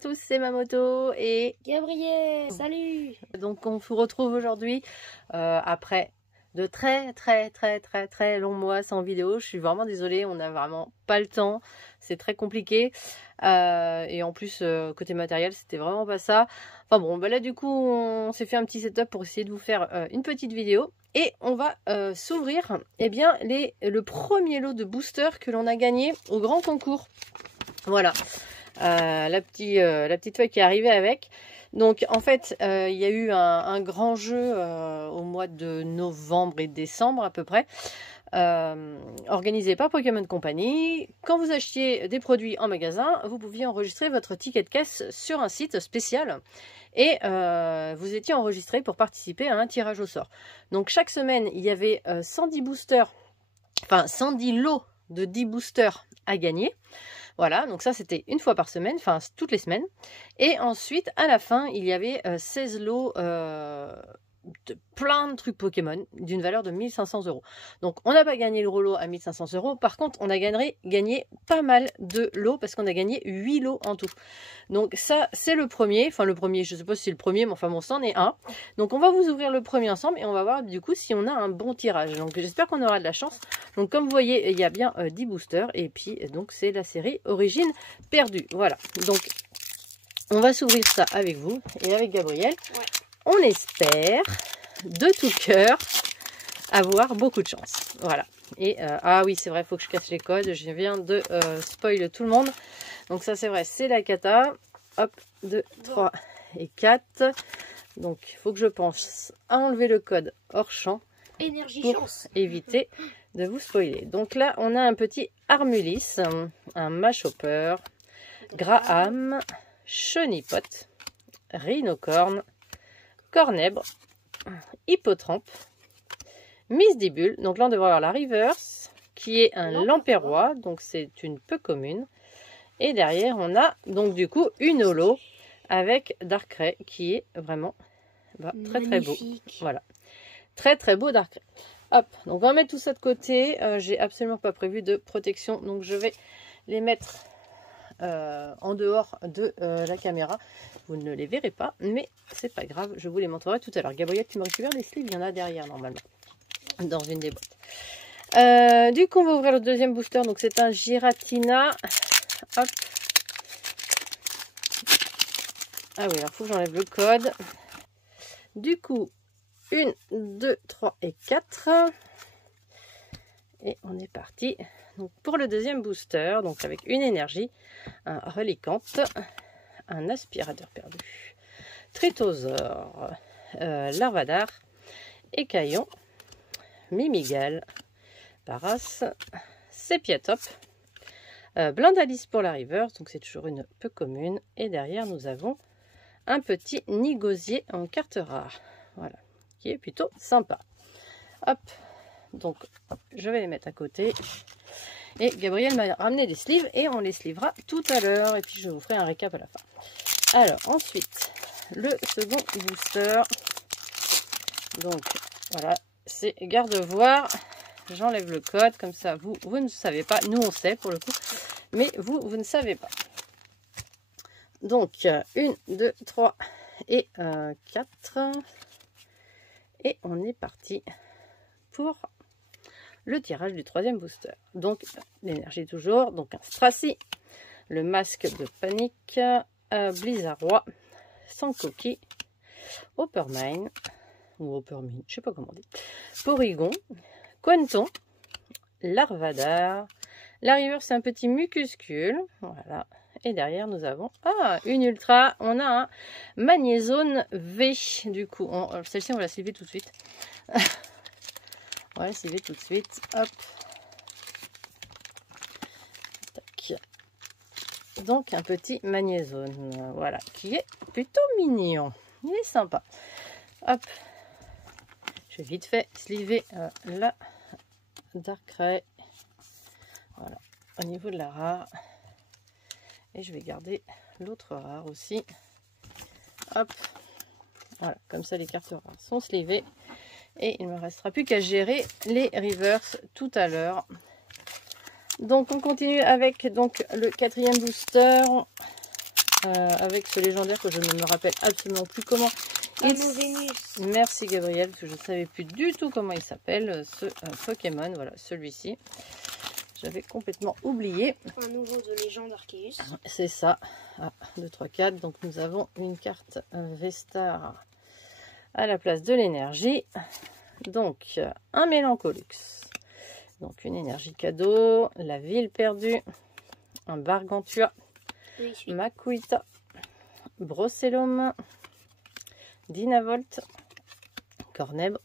tous, c'est Mamoto et Gabriel, salut. donc on vous retrouve aujourd'hui après de très longs mois sans vidéo. Je suis vraiment désolée, on n'a vraiment pas le temps, c'est très compliqué et en plus côté matériel c'était vraiment pas ça. Enfin bon, bah là du coup on s'est fait un petit setup pour essayer de vous faire une petite vidéo et on va s'ouvrir bien le premier lot de boosters que l'on a gagné au grand concours. Voilà. La petite feuille qui est arrivée avec. Donc en fait il y a eu un grand jeu au mois de novembre et décembre à peu près, organisé par Pokémon Company. Quand vous achetiez des produits en magasin, vous pouviez enregistrer votre ticket de caisse sur un site spécial et vous étiez enregistré pour participer à un tirage au sort. Donc chaque semaine il y avait 110 boosters, enfin 110 lots de 10 boosters à gagner. Voilà, donc ça c'était une fois par semaine, enfin toutes les semaines. Et ensuite, à la fin, il y avait 16 lots de plein de trucs Pokémon d'une valeur de 1500 €. Donc on n'a pas gagné le lot à 1500 €. Par contre, on a gagné pas mal de lots parce qu'on a gagné 8 lots en tout. Donc ça, c'est le premier. Enfin le premier, je ne sais pas si c'est le premier, mais enfin bon, c'en est un. Donc on va vous ouvrir le premier ensemble et on va voir du coup si on a un bon tirage. Donc j'espère qu'on aura de la chance. Donc comme vous voyez, il y a bien 10 boosters et puis donc c'est la série Origine Perdue. Voilà, donc on va s'ouvrir ça avec vous et avec Gabriel. Ouais. On espère de tout cœur avoir beaucoup de chance. Voilà. Et ah oui, c'est vrai, il faut que je casse les codes. Je viens de spoil tout le monde. Donc ça c'est vrai, c'est la cata. Hop, 2, 3 et 4. Donc il faut que je pense à enlever le code hors champ Énergie pour chance. éviter de vous spoiler. Donc là on a un petit Armulis, un Machopper, Graham, Chenipote, Rhinocorn, Cornèbre, Hippotrampe, Misdibule. Donc là on devrait avoir la reverse qui est un Lampérois, donc c'est une peu commune. Et derrière on a donc du coup une holo avec Darkrai qui est vraiment très beau. Voilà, très beau Darkrai. Hop, donc on va mettre tout ça de côté. J'ai absolument pas prévu de protection, donc je vais les mettre en dehors de la caméra. Vous ne les verrez pas, mais c'est pas grave, je vous les montrerai tout à l'heure. Gabriel, tu me récupères les sleeves, il y en a derrière normalement, dans une des boîtes. Du coup, on va ouvrir le deuxième booster, donc c'est un Giratina. Hop. Ah oui, alors il faut que j'enlève le code. Du coup, 1, 2, 3 et 4. Et on est parti. Donc pour le deuxième booster, donc avec une énergie, un Reliquante, un Aspirateur perdu, Tritosaur, Larvadar, Écaillon, Mimigal, Paras, Sepiatop, Blindalis pour la reverse, donc c'est toujours une peu commune. Et derrière nous avons un petit Nigosier en carte rare, voilà, qui est plutôt sympa. Hop, donc je vais les mettre à côté. Et Gabriel m'a ramené des sleeves et on les slivera tout à l'heure. Et puis je vous ferai un récap à la fin. Alors ensuite, le second booster. Donc voilà, c'est garde-voir. J'enlève le code, comme ça vous ne savez pas. Nous on sait pour le coup, mais vous ne savez pas. Donc 1, 2, 3 et 4. Et on est parti pour le tirage du troisième booster. Donc l'énergie toujours, donc un Stracy, le masque de panique, Blizzardroid, Sankoki, Hoppermine, ou Hoppermine, je sais pas comment on dit, Porygon, Quanton, Larvadar, la river c'est un petit Mucuscule, voilà. Et derrière nous avons une ultra, on a un Magnézone V. Du coup, celle-ci on va la sliver tout de suite. On va la sliver tout de suite. Hop. Tac. Donc un petit Magnézone, voilà, qui est plutôt mignon. Il est sympa. Hop. Je vais vite fait sliver la Darkrai. Voilà, au niveau de la rare. Et je vais garder l'autre rare aussi. Hop. Voilà, comme ça les cartes rares sont slivées. Et il ne me restera plus qu'à gérer les reverse tout à l'heure. Donc on continue avec donc le quatrième booster. avec ce légendaire que je ne me rappelle absolument plus comment. Vénus. Merci Gabriel, parce que je ne savais plus du tout comment il s'appelle, ce Pokémon. Voilà, celui-ci. J'avais complètement oublié. Un nouveau de légende Arceus. C'est ça. Ah, 2, 3, 4. Donc nous avons une carte Vestar à la place de l'énergie. Donc un Mélancolux. Donc une énergie cadeau. La ville perdue. Un Bargantua. Oui, Makuita. Brossellum. Dynavolt. Cornèbre.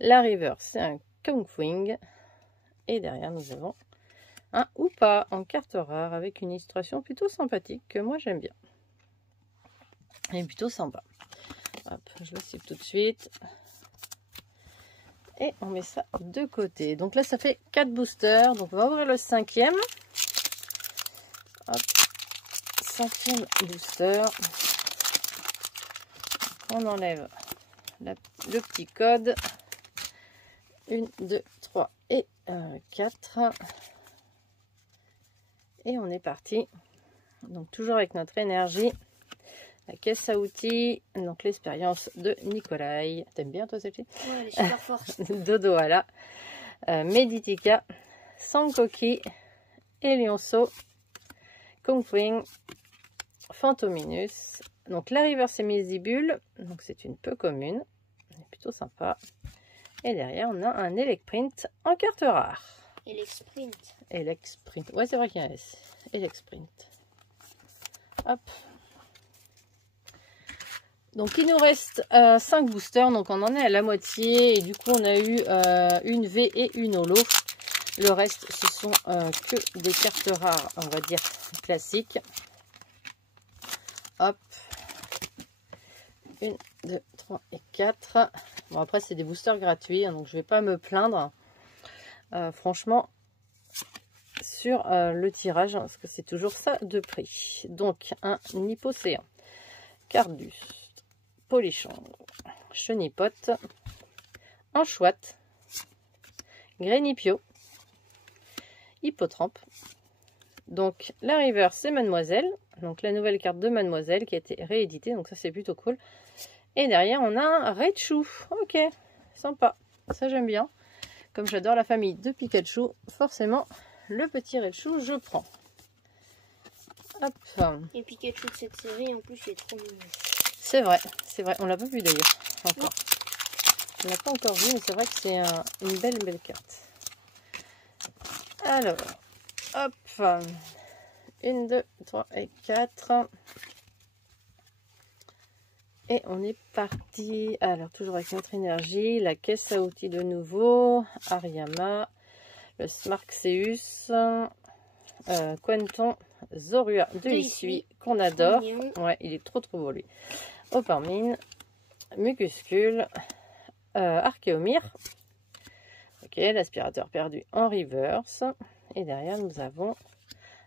La River, c'est un Kongwing. Et derrière, nous avons un Hoopa en carte rare avec une illustration plutôt sympathique que moi j'aime bien. Et plutôt sympa. Hop, je le cible tout de suite. Et on met ça de côté. Donc là, ça fait 4 boosters. Donc on va ouvrir le 5e. Hop, 5e booster. On enlève le petit code. 1, 2, 3 et 4. Et on est parti. Donc toujours avec notre énergie. La caisse à outils. Donc l'expérience de Nikolai. T'aimes bien toi celle-ci? Ouais, elle est super forte. Dodoala. Meditica. Sankoki. Elionso. Kongwing. Phantominus. Donc la River c'est Misibule. Donc c'est une peu commune. C'est plutôt sympa. Et derrière on a un Elecprint en carte rare. Electrint. Electrint. Ouais, c'est vrai qu'il y a un S. Electrint. Hop. Donc il nous reste 5 boosters. Donc on en est à la moitié. Et du coup on a eu une V et une holo. Le reste ce sont que des cartes rares, on va dire classiques. Hop. 1, 2, 3 et 4. Bon, après, c'est des boosters gratuits, hein, donc je ne vais pas me plaindre. Franchement, sur le tirage, hein, parce que c'est toujours ça de prix. Donc, un Hippocéan, Cardus, Polichandre, Chenipote, Anchouette, Grénipio, Hippotrampe. Donc, la River, c'est Mademoiselle. Donc, la nouvelle carte de Mademoiselle qui a été rééditée. Donc, ça, c'est plutôt cool. Et derrière, on a un Raichu. Ok, sympa. Ça, j'aime bien. Comme j'adore la famille de Pikachu, forcément, le petit Raichu, je prends. Hop. Et Pikachu de cette série, en plus, il est trop mignon. C'est vrai, c'est vrai. On l'a pas vu d'ailleurs. Encore. On l'a pas encore vu, mais c'est vrai que c'est une belle carte. Alors, hop. 1, 2, 3 et 4. Et on est parti. Alors, toujours avec notre énergie. La caisse à outils de nouveau. Ariama. Le Smarxeus. Quenton. Zorua de Issui. Qu'on adore. Ouais, il est trop beau lui. Oparmine. Mucuscule. Archéomir. Ok, l'aspirateur perdu en reverse. Et derrière, nous avons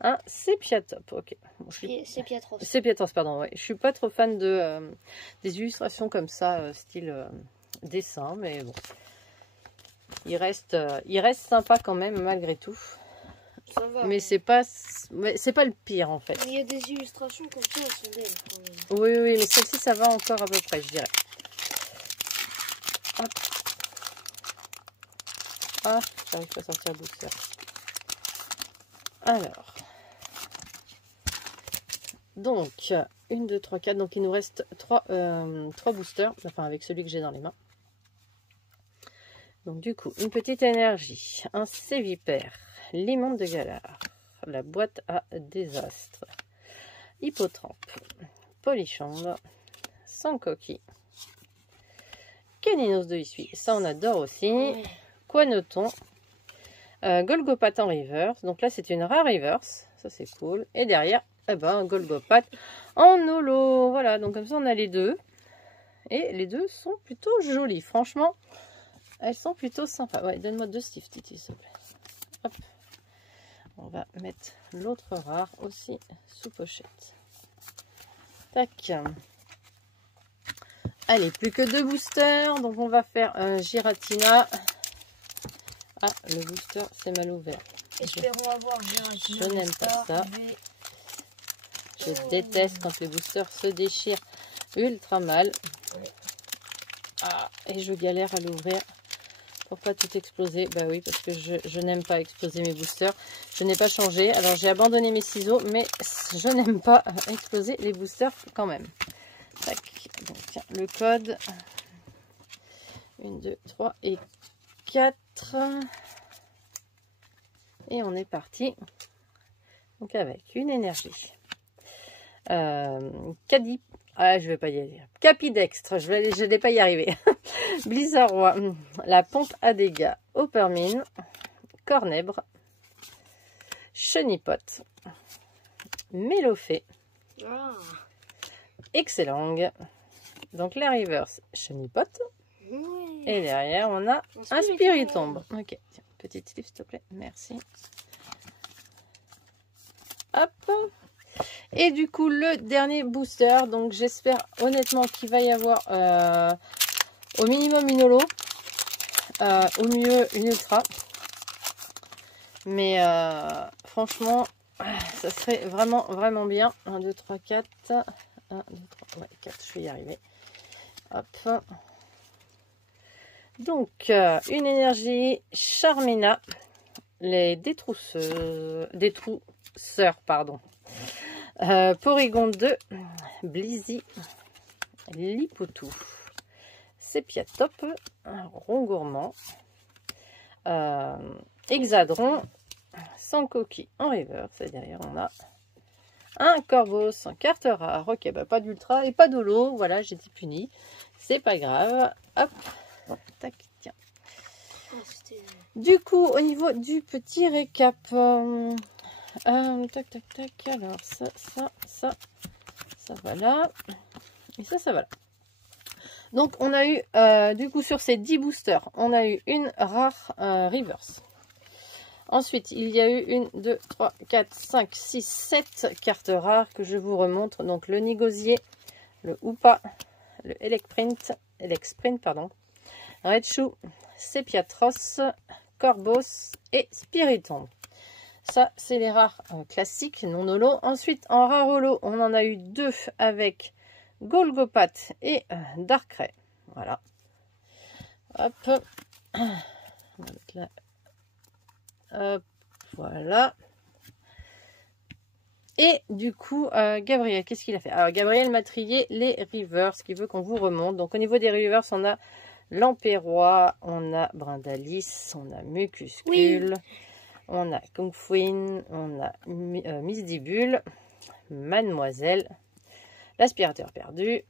un Sépiatop. Ok. Bon, Sépiatros. Sépiatros, pardon. Ouais. Je suis pas trop fan de des illustrations comme ça, style dessin, mais bon. Il reste sympa quand même malgré tout. Ça va. Mais c'est pas le pire en fait. Il y a des illustrations comme ça, elles sont belles quand même. Oui, oui, mais celle-ci ça va encore à peu près, je dirais. Hop. Ah, j'arrive pas à sortir le booster. Alors. Donc, 1, 2, 3, 4. Donc, il nous reste 3 boosters. Enfin, avec celui que j'ai dans les mains. Donc, du coup, une petite énergie. Un Sévipère. Limon de Galar. La boîte à désastre. Hippotrampe. Polichandre. Sankoki. Caninos de Issui. Ça, on adore aussi. Ouais. Quanoton. Golgopat en reverse. Donc là, c'est une rare reverse. Ça, c'est cool. Et derrière, eh ben, Golgopat en holo. Voilà, donc comme ça, on a les deux. Et les deux sont plutôt jolis. Franchement, elles sont plutôt sympas. Ouais, donne-moi 2 Stifty, s'il te plaît. Hop. On va mettre l'autre rare aussi sous pochette. Tac. Allez, plus que 2 boosters. Donc, on va faire un Giratina. Ah, le booster, c'est mal ouvert. Espérons avoir Giratina. Je n'aime pas ça. Je déteste quand les boosters se déchirent ultra mal. Ah, et je galère à l'ouvrir pour pas tout exploser. Bah oui, parce que je n'aime pas exploser mes boosters. Je n'ai pas changé. Alors j'ai abandonné mes ciseaux, mais je n'aime pas exploser les boosters quand même. Tac. Donc tiens, le code. 1, 2, 3 et 4. Et on est parti. Donc avec une énergie. Caddy. Ah, je vais pas y aller. Capidextre, je vais pas y arriver. Blizzard Roi, la pompe à dégâts, Oppermine, Cornèbre, Chenipote, Mélofée, Excellang. Donc la reverse Chenipote. Et derrière, on a un Spiritomb. Ok, tiens, petite livre, s'il te plaît. Merci. Hop. Et du coup, le dernier booster. Donc, j'espère honnêtement qu'il va y avoir au minimum une holo. Au mieux, une ultra. Mais franchement, ça serait vraiment, vraiment bien. 1, 2, 3, 4. 1, 2, 3, ouais, 4, je vais y arriver. Hop. Donc, une énergie Charmina, les détrousseurs, pardon. Porygon 2, Blizzy, Lipotou, Sépiatop, Rongourmand, Hexadron, Sankoki en reverse. Et derrière, on a un Corvos en carte rare. Ok, bah pas d'ultra et pas d'holo. Voilà, j'ai été punie. C'est pas grave. Hop. Tac, tiens. Du coup, au niveau du petit récap, tac, tac, tac. Alors, ça va là. Et ça va là. Donc, on a eu, du coup, sur ces 10 boosters, on a eu une rare reverse. Ensuite, il y a eu 1, 2, 3, 4, 5, 6, 7 cartes rares que je vous remontre. Donc, le Nigosier, le Hoopa, le Elexprint, pardon. Raichu, Sépiatros, Corvos et Spiritomb. Ça, c'est les rares classiques, non holo. Ensuite, en rare holo, on en a eu 2 avec Golgopath et Darkrai. Voilà. Hop. On va mettre là. Hop. Voilà. Et du coup, Gabriel, qu'est-ce qu'il a fait? Alors, Gabriel m'a trié les rivers, ce qui veut qu'on vous remonte. Donc, au niveau des rivers, on a Lampérois, on a Brindalis, on a Mucuscule, on a Kungfuin, on a Misdibule, Mademoiselle, l'aspirateur perdu,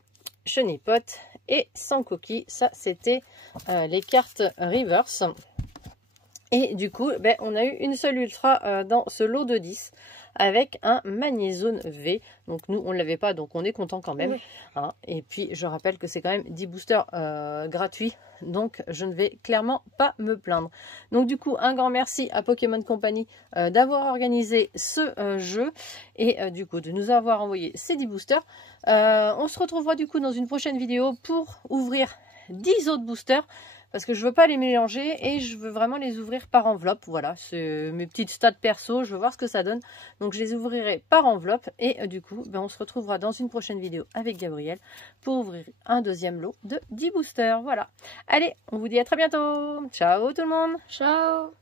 Chenipote et Sankoki. Ça, c'était les cartes reverse. Et du coup, ben, on a eu une seule ultra dans ce lot de 10 avec un Magnézone V. Donc nous, on ne l'avait pas, donc on est content quand même. Oui. Hein. Et puis, je rappelle que c'est quand même 10 boosters gratuits. Donc, je ne vais clairement pas me plaindre. Donc du coup, un grand merci à Pokémon Company d'avoir organisé ce jeu. Et du coup, de nous avoir envoyé ces 10 boosters. On se retrouvera du coup dans une prochaine vidéo pour ouvrir 10 autres boosters. Parce que je veux pas les mélanger et je veux vraiment les ouvrir par enveloppe. Voilà, c'est mes petites stats perso. Je veux voir ce que ça donne. Donc, je les ouvrirai par enveloppe. Et du coup, ben, on se retrouvera dans une prochaine vidéo avec Gabriel pour ouvrir un deuxième lot de 10 boosters. Voilà. Allez, on vous dit à très bientôt. Ciao tout le monde. Ciao.